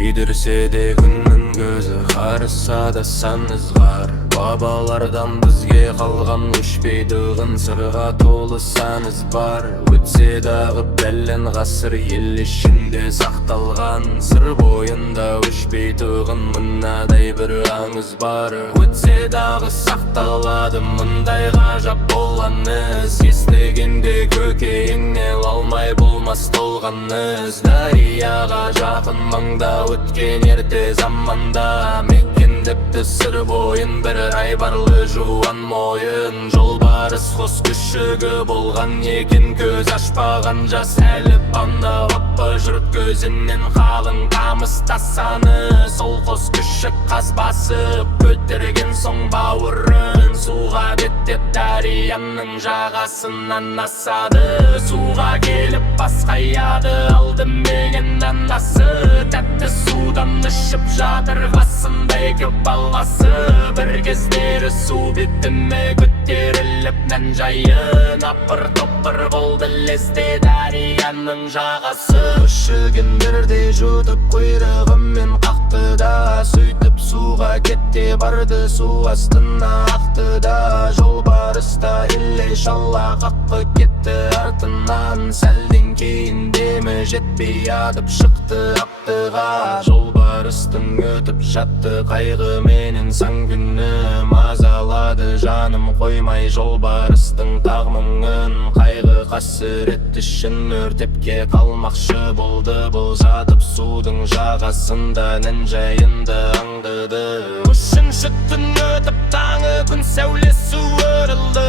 күйдірсе де күннің көзі, қарыса да сан ызғар. Бабалардан бізге қалған өшпейдіғын сырға толы сан із бар. Өтсе дағы бәллен ғасыр ел ішінде сақталған, сыр бойында өшпейтіғын мынадай бір аңыз бар. Өтсе дағы сақталады мындай ғажап болған із, естігенде көкейіңнен алмай болмас толған із. Дарияға жақын маңда өткен ерте заманда, мекендепті сыр бойын бір айбарлы жуан мойын. Жолбарыс қос күшігі болған екен, көз ашпаған жас әлі пана оппы жұрт көзінен қалың қамыс тасаны. Сол қос күшік қаз басып көтерген соң бауырын, суға беттеп дарияның жағасынан асады. Суға келіп бас қаяды алдыменен анасы, тәтті судан ішіп жатыр қасындай көп баласы. Бір кездері су бетіме көтеріліп нән жайын, апыр-топыр болды лезде дарияның жағасы. Өшігендерде жұтып құйрығымен қақты да, сөйтіп суға кетте барды, су астына ақты да. Жолбарыста іле шалла қақпы кетті артынан, сәлден кейін демі жетпей атып шықты аптыға. Жолбарыстың өтіп жатты қайғы менен сан күні, мазалады жаным қоймай жолбарыстың тағмыңын. Қайғы қасірет ішін өртепке қалмақшы болды бұл, жатып судың жағасында нән жайынды аңдыды. Үшінші түн өтіп таңы күн сәулесі өрілді,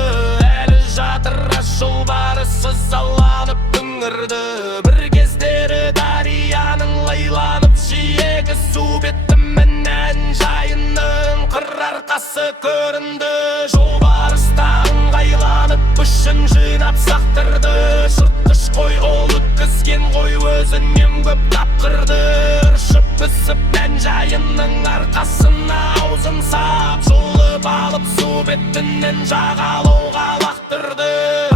әлі жатыр жолбарыс ызаланып үңірді. Бір кездері дарияның лайланып жиегі, су бетімен нән жайының қыр арқасы көрінді. Жолбарыста ыңғайланып үшін жинап сақтырды, жыртқыш қой ол өткізген ғой өзінен көп тапқырды. Ұршып түсіп нән жайының арқасына аузын сап, жұлып алып су бетінен жағалауға лақтырды.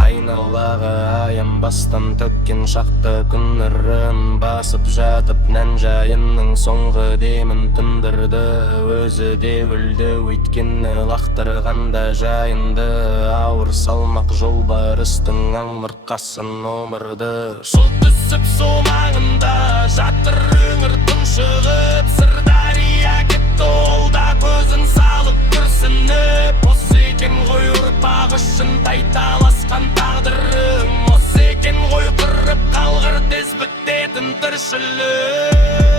Айналаға аянбастан төккен шақты күн нұрын басып жатып, нән жайының соңғы демін тындырды. Өзі де өлді өйткені лақтырғанда жайынды, ауыр салмақ жолбарыстың аңмыртқасын омырды. Жыл түсіп су маңында жатыр өңір тұншығып, Сырдария кетті ол да көзін салып күрсініп. Осы екен ғой ұрпақ үшін тайталасқан тағдырым, осы екен ғой қырып қалғыр тез бітетін тіршілік.